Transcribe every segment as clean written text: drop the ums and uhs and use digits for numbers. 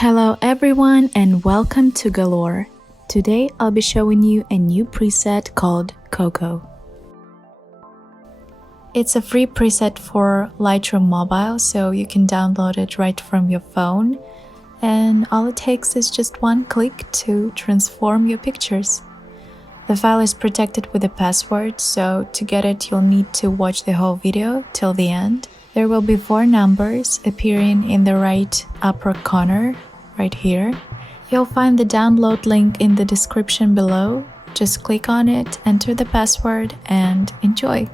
Hello everyone and welcome to Galore. Today I'll be showing you a new preset called Coco. It's a free preset for Lightroom mobile, so you can download it right from your phone, and all it takes is just one click to transform your pictures. The file is protected with a password, so to get it you'll need to watch the whole video till the end. There will be 4 numbers appearing in the right upper corner, right here. You'll find the download link in the description below. Just click on it, enter the password, and enjoy.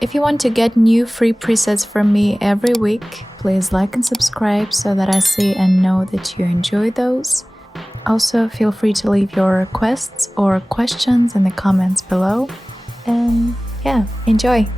If you want to get new free presets from me every week, please like and subscribe so that I see and know that you enjoy those. Also, feel free to leave your requests or questions in the comments below. And yeah, enjoy!